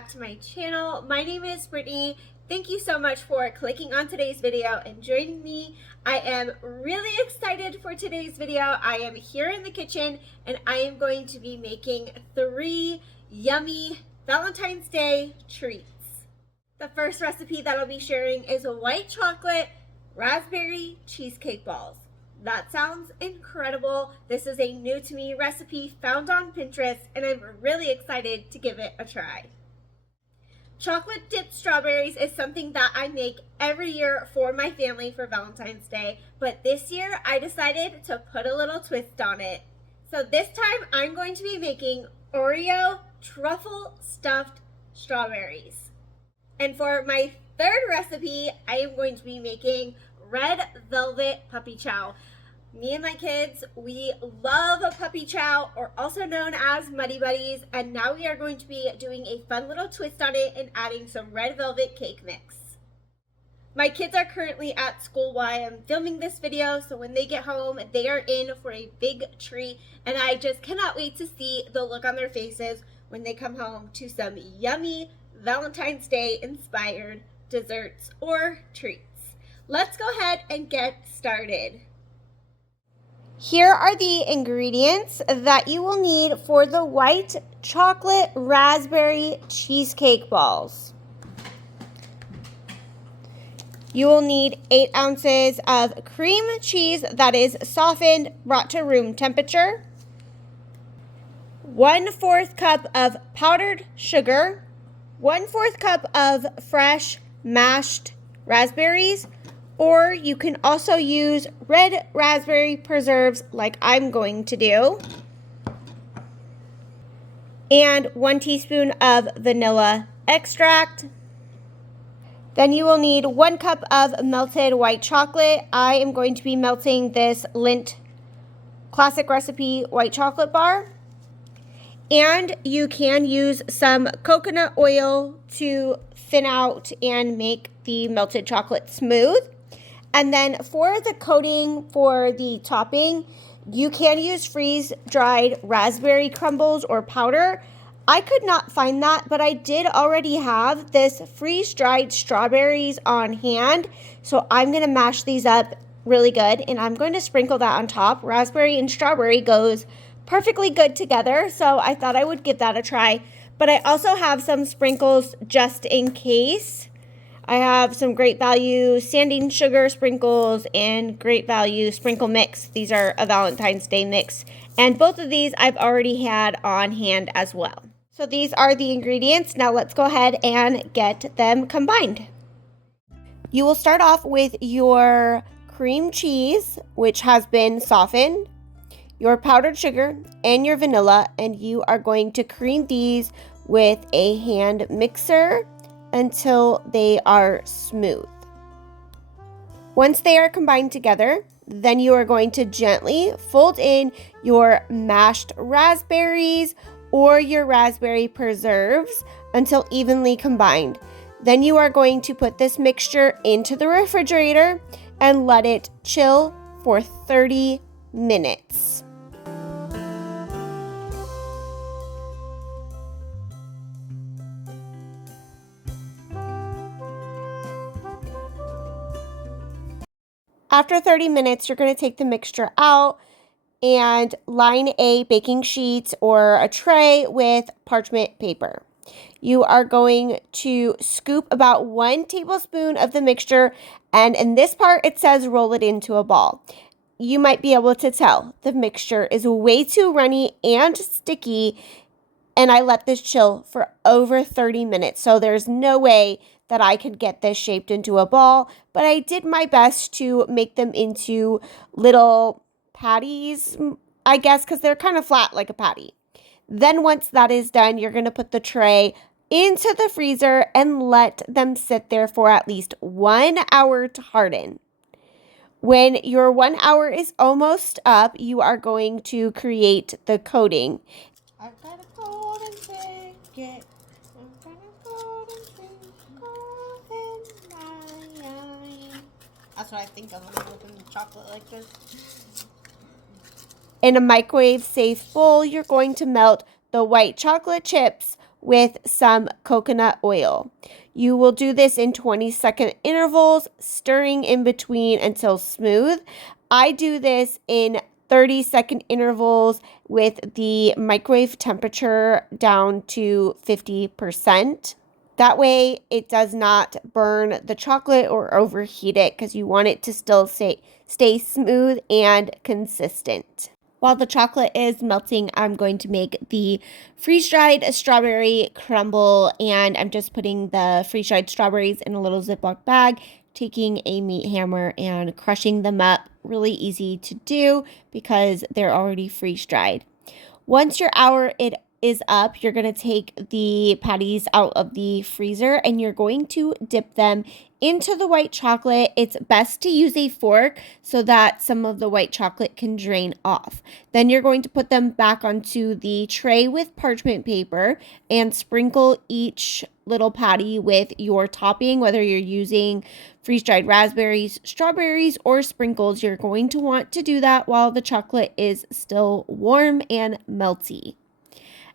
back to my channel. My name is Brittany. Thank you so much for clicking on today's video and joining me. I am really excited for today's video. I am here in the kitchen and I am going to be making 3 yummy Valentine's Day treats. The first recipe that I'll be sharing is white chocolate raspberry cheesecake balls. That sounds incredible. This is a new to me recipe found on Pinterest and I'm really excited to give it a try. Chocolate dipped strawberries is something that I make every year for my family for Valentine's Day, but this year I decided to put a little twist on it. So this time I'm going to be making Oreo truffle stuffed strawberries. And for my third recipe, I am going to be making red velvet puppy chow. Me and my kids, we love a puppy chow, or also known as Muddy Buddies, and now we are going to be doing a fun little twist on it and adding some red velvet cake mix. My kids are currently at school while I'm filming this video, so when they get home, they are in for a big treat, and I just cannot wait to see the look on their faces when they come home to some yummy Valentine's Day inspired desserts or treats. Let's go ahead and get started. Here are the ingredients that you will need for the white chocolate raspberry cheesecake balls. You will need 8 ounces of cream cheese that is softened, brought to room temperature, 1/4 cup of powdered sugar, 1/4 cup of fresh mashed raspberries, or you can also use red raspberry preserves like I'm going to do, and 1 teaspoon of vanilla extract. Then you will need 1 cup of melted white chocolate. I am going to be melting this Lindt classic recipe white chocolate bar. And you can use some coconut oil to thin out and make the melted chocolate smooth. And then for the coating for the topping, you can use freeze-dried raspberry crumbles or powder. I could not find that, but I did already have this freeze-dried strawberries on hand. So I'm going to mash these up really good, and I'm going to sprinkle that on top. Raspberry and strawberry goes perfectly good together, so I thought I would give that a try. But I also have some sprinkles just in case. I have some Great Value sanding sugar sprinkles and Great Value sprinkle mix. These are a Valentine's Day mix. And both of these I've already had on hand as well. So these are the ingredients. Now let's go ahead and get them combined. You will start off with your cream cheese, which has been softened, your powdered sugar, and your vanilla. And you are going to cream these with a hand mixer until they are smooth. Once they are combined together, then you are going to gently fold in your mashed raspberries or your raspberry preserves until evenly combined. Then you are going to put this mixture into the refrigerator and let it chill for 30 minutes. After 30 minutes, you're going to take the mixture out and line a baking sheet or a tray with parchment paper. You are going to scoop about 1 tablespoon of the mixture, and in this part it says roll it into a ball. You might be able to tell the mixture is way too runny and sticky, and I let this chill for over 30 minutes, so there's no way that I could get this shaped into a ball, but I did my best to make them into little patties, I guess, because they're kind of flat like a patty. Then once that is done, you're going to put the tray into the freezer and let them sit there for at least 1 hour to harden. When your 1 hour is almost up, you are going to create the coating. I've got a golden ticket. I've got a golden ticket in my eye. That's what I think of when I open chocolate like this. In a microwave safe bowl, you're going to melt the white chocolate chips, with some coconut oil. You will do this in 20-second intervals, stirring in between until smooth. I do this in 30-second intervals with the microwave temperature down to 50%. That way it does not burn the chocolate or overheat it because you want it to still stay smooth and consistent. While the chocolate is melting, I'm going to make the freeze-dried strawberry crumble, and I'm just putting the freeze-dried strawberries in a little Ziploc bag, taking a meat hammer and crushing them up. Really easy to do because they're already freeze-dried. Once your hour is up, you're going to take the patties out of the freezer and you're going to dip them into the white chocolate. It's best to use a fork so that some of the white chocolate can drain off. Then you're going to put them back onto the tray with parchment paper and sprinkle each little patty with your topping, whether you're using freeze-dried raspberries, strawberries, or sprinkles. You're going to want to do that while the chocolate is still warm and melty.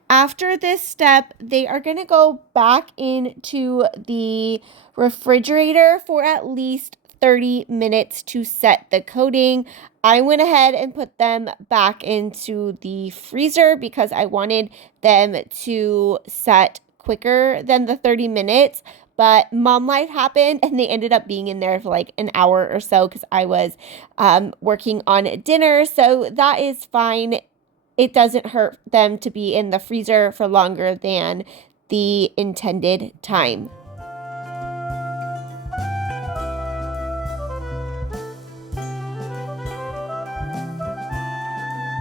After this step, they are going to go back into the refrigerator for at least 30 minutes to set the coating. I went ahead and put them back into the freezer because I wanted them to set quicker than the 30 minutes. But mom life happened and they ended up being in there for like an hour or so because I was working on dinner. So that is fine. It doesn't hurt them to be in the freezer for longer than the intended time.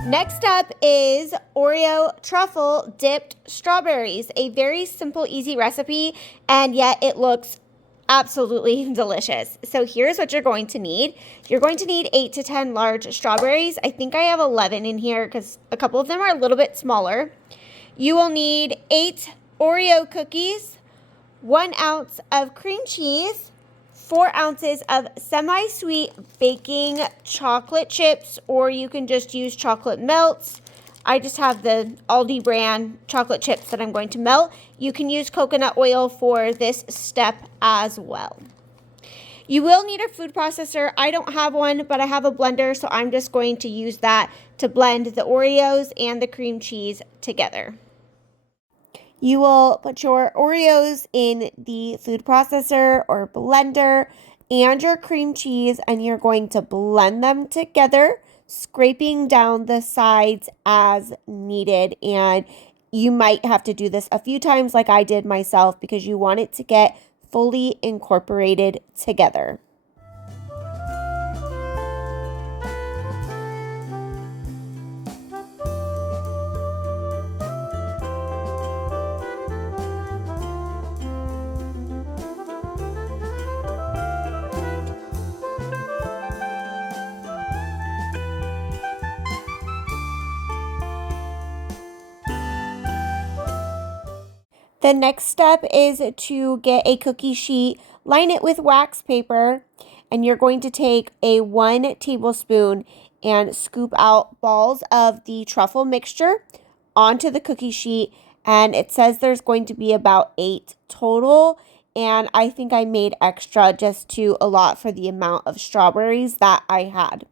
Next up is Oreo truffle dipped strawberries, a very simple, easy recipe, and yet it looks absolutely delicious. So here's what you're going to need. You're going to need 8 to 10 large strawberries. I think I have 11 in here because a couple of them are a little bit smaller. You will need 8 Oreo cookies, 1 ounce of cream cheese, 4 ounces of semi-sweet baking chocolate chips, or you can just use chocolate melts. I just have the Aldi brand chocolate chips that I'm going to melt. You can use coconut oil for this step as well. You will need a food processor. I don't have one, but I have a blender, so I'm just going to use that to blend the Oreos and the cream cheese together. You will put your Oreos in the food processor or blender and your cream cheese, and you're going to blend them together, scraping down the sides as needed. And you might have to do this a few times like I did myself because you want it to get fully incorporated together. The next step is to get a cookie sheet, line it with wax paper, and you're going to take a 1 tablespoon and scoop out balls of the truffle mixture onto the cookie sheet. And it says there's going to be about 8 total. And I think I made extra just to allot for the amount of strawberries that I had.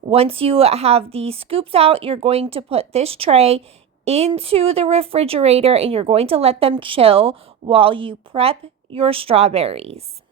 Once you have the scoops out, you're going to put this tray into the refrigerator and you're going to let them chill while you prep your strawberries.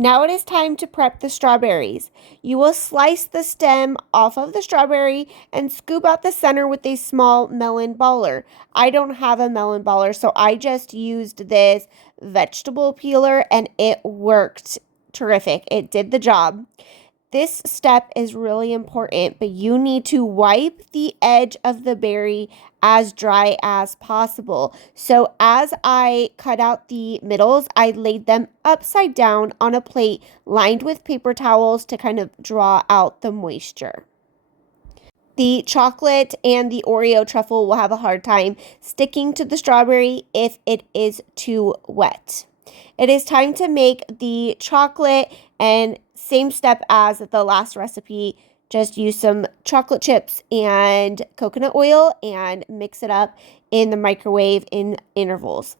Now it is time to prep the strawberries. You will slice the stem off of the strawberry and scoop out the center with a small melon baller. I don't have a melon baller, so I just used this vegetable peeler and it worked terrific. It did the job. This step is really important, but you need to wipe the edge of the berry as dry as possible. So as I cut out the middles, I laid them upside down on a plate lined with paper towels to kind of draw out the moisture. The chocolate and the Oreo truffle will have a hard time sticking to the strawberry if it is too wet. It is time to make the chocolate, and same step as the last recipe, just use some chocolate chips and coconut oil and mix it up in the microwave in intervals.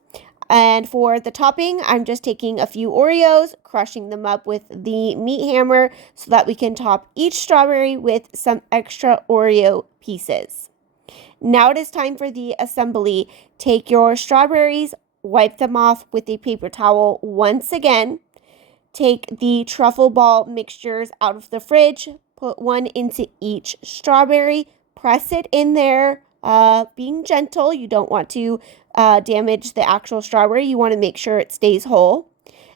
And for the topping, I'm just taking a few Oreos, crushing them up with the meat hammer so that we can top each strawberry with some extra Oreo pieces. Now it is time for the assembly. Take your strawberries, wipe them off with a paper towel once again. Take the truffle ball mixtures out of the fridge, put one into each strawberry, press it in there, being gentle. You don't want to damage the actual strawberry. You want to make sure it stays whole.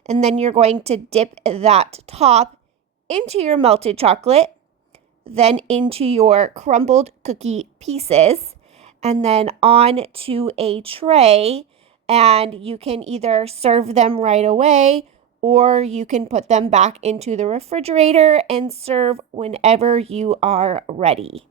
And then you're going to dip that top into your melted chocolate, then into your crumbled cookie pieces, and then on to a tray. And you can either serve them right away, or you can put them back into the refrigerator and serve whenever you are ready.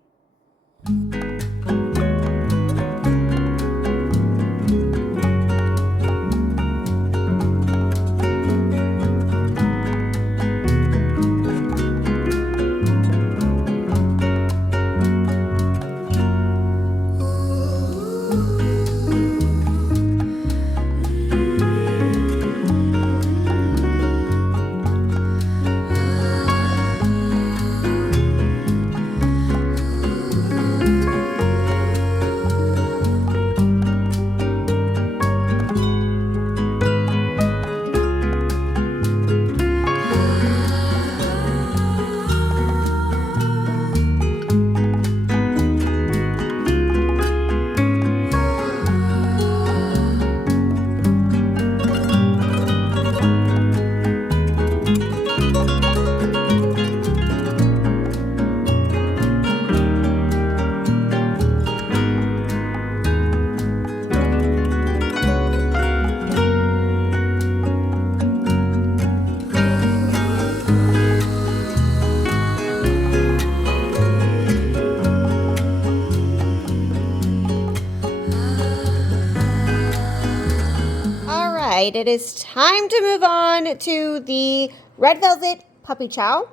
It is time to move on to the red velvet puppy chow.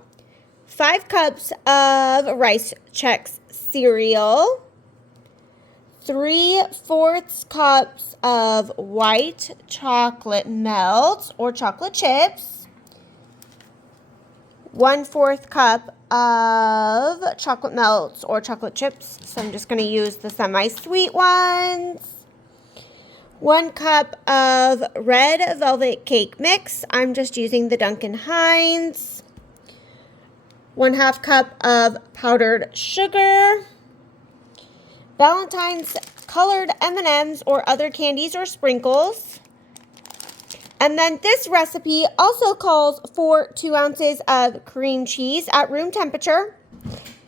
5 cups of Rice Chex cereal, 3/4 cups of white chocolate melt or chocolate chips, 1/4 cup of chocolate melts or chocolate chips. So I'm just going to use the semi-sweet ones. 1 cup of red velvet cake mix. I'm just using the Duncan Hines. 1/2 cup of powdered sugar. Valentine's colored M&Ms or other candies or sprinkles. And then this recipe also calls for 2 ounces of cream cheese at room temperature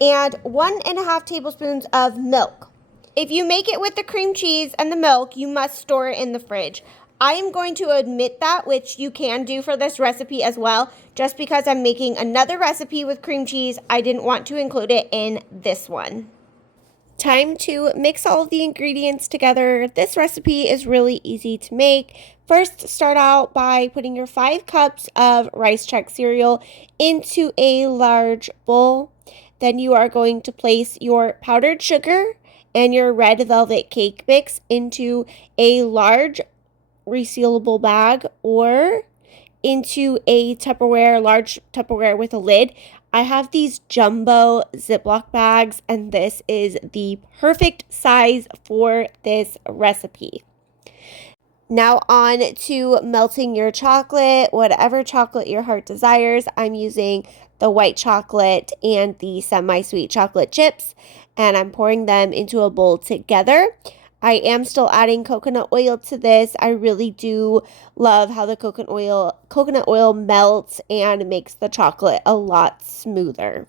and 1.5 tablespoons of milk. If you make it with the cream cheese and the milk, you must store it in the fridge. I am going to omit that, which you can do for this recipe as well. Just because I'm making another recipe with cream cheese, I didn't want to include it in this one. Time to mix all of the ingredients together. This recipe is really easy to make. First, start out by putting your 5 cups of Rice Chex cereal into a large bowl. Then you are going to place your powdered sugar and your red velvet cake mix into a large resealable bag or into a large Tupperware with a lid. I have these jumbo Ziploc bags, and this is the perfect size for this recipe. Now on to melting your chocolate, whatever chocolate your heart desires. I'm using the white chocolate and the semi-sweet chocolate chips, and I'm pouring them into a bowl together. I am still adding coconut oil to this. I really do love how the coconut oil melts and makes the chocolate a lot smoother.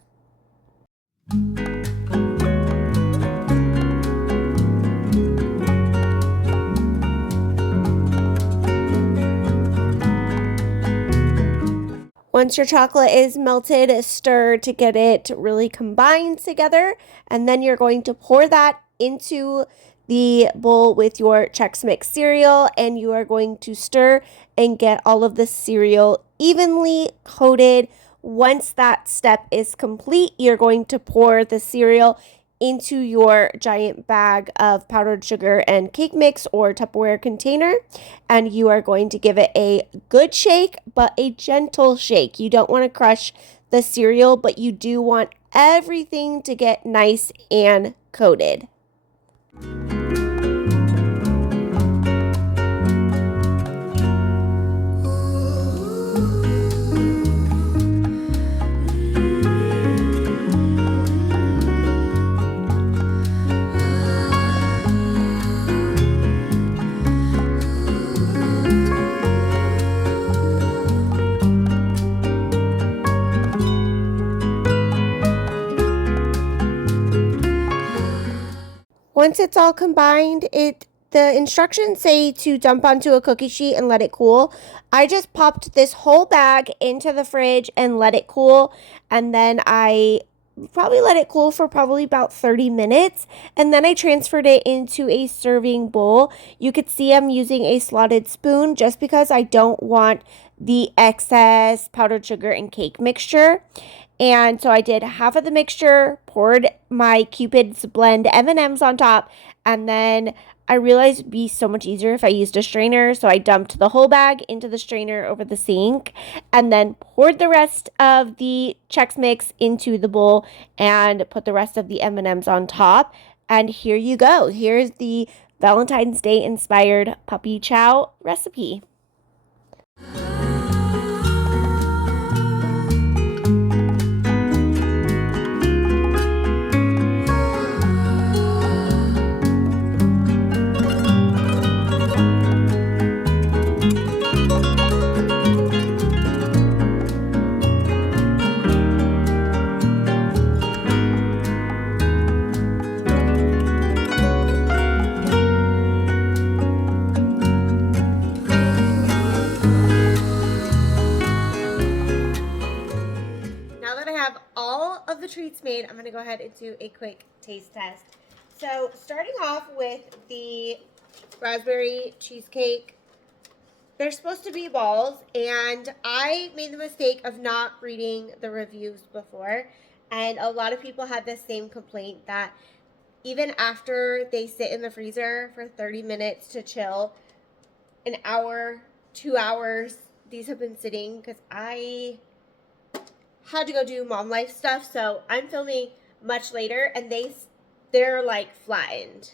Once your chocolate is melted, stir to get it really combined together, and then you're going to pour that into the bowl with your Chex Mix cereal, and you are going to stir and get all of the cereal evenly coated. Once that step is complete, you're going to pour the cereal into your giant bag of powdered sugar and cake mix or Tupperware container, and you are going to give it a good shake, but a gentle shake. You don't want to crush the cereal, but you do want everything to get nice and coated. Once it's all combined, the instructions say to dump onto a cookie sheet and let it cool. I just popped this whole bag into the fridge and let it cool, and then I probably let it cool for probably about 30 minutes, and then I transferred it into a serving bowl. You could see I'm using a slotted spoon just because I don't want the excess powdered sugar and cake mixture. And so I did half of the mixture, poured my Cupid's Blend M&Ms on top, and then I realized it'd be so much easier if I used a strainer, so I dumped the whole bag into the strainer over the sink, and then poured the rest of the Chex Mix into the bowl and put the rest of the M&Ms on top. And here you go. Here's the Valentine's Day inspired puppy chow recipe. All of the treats made, I'm going to go ahead and do a quick taste test. So starting off with the raspberry cheesecake, they're supposed to be balls, and I made the mistake of not reading the reviews before, and a lot of people had the same complaint that even after they sit in the freezer for 30 minutes to chill, an hour, 2 hours, these have been sitting because I had to go do mom life stuff, so I'm filming much later, and they're like flattened.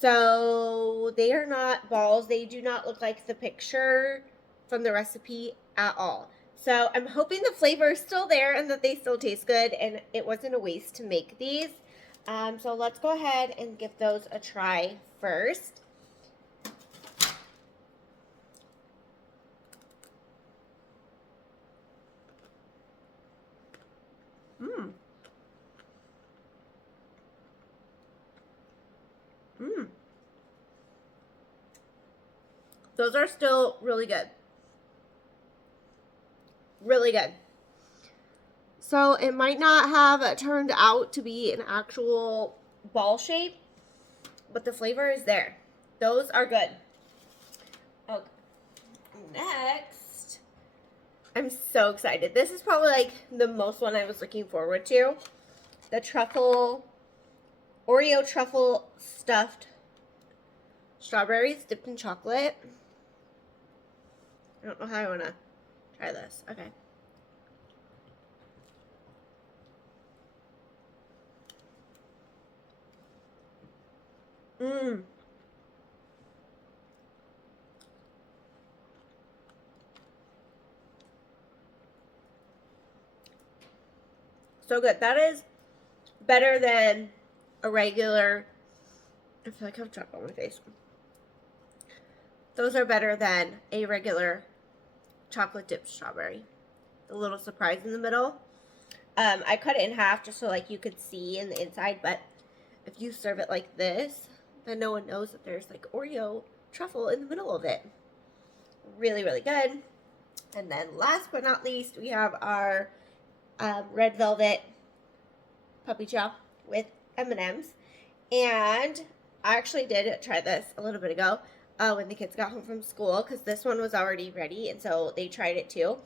So they are not balls. They do not look like the picture from the recipe at all. So I'm hoping the flavor is still there and that they still taste good and it wasn't a waste to make these. So let's go ahead and give those a try first. Those are still really good. Really good. So it might not have turned out to be an actual ball shape, but the flavor is there. Those are good. Okay. Next, I'm so excited. This is probably like the most one I was looking forward to. The Oreo truffle stuffed strawberries dipped in chocolate. I don't know how I want to try this. Okay. So good. That is better than a regular I feel like I have chocolate on my face. Those are better than a regular chocolate dipped strawberry. A little surprise in the middle. I cut it in half just so like you could see in the inside, but if you serve it like this, then no one knows that there's like Oreo truffle in the middle of it. Really, really good. And then last but not least, we have our red velvet puppy chow with M&Ms. And I actually did try this a little bit ago when the kids got home from school, because this one was already ready, and so they tried it too.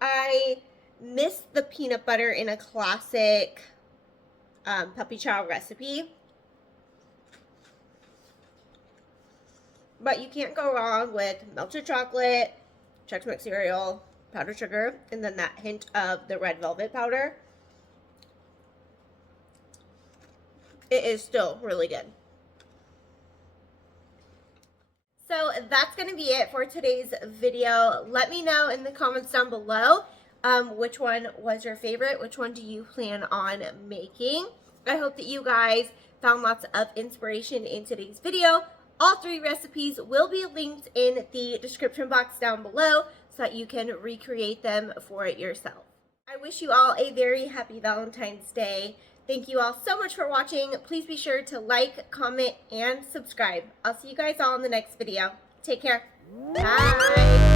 I missed the peanut butter in a classic puppy chow recipe. But you can't go wrong with melted chocolate, Chex Mix cereal, powdered sugar, and then that hint of the red velvet powder. It is still really good. So that's going to be it for today's video. Let me know in the comments down below which one was your favorite. Which one do you plan on making? I hope that you guys found lots of inspiration in today's video. All 3 recipes will be linked in the description box down below so that you can recreate them for yourself. I wish you all a very happy Valentine's Day. Thank you all so much for watching. Please be sure to like, comment, and subscribe. I'll see you guys all in the next video. Take care. Bye.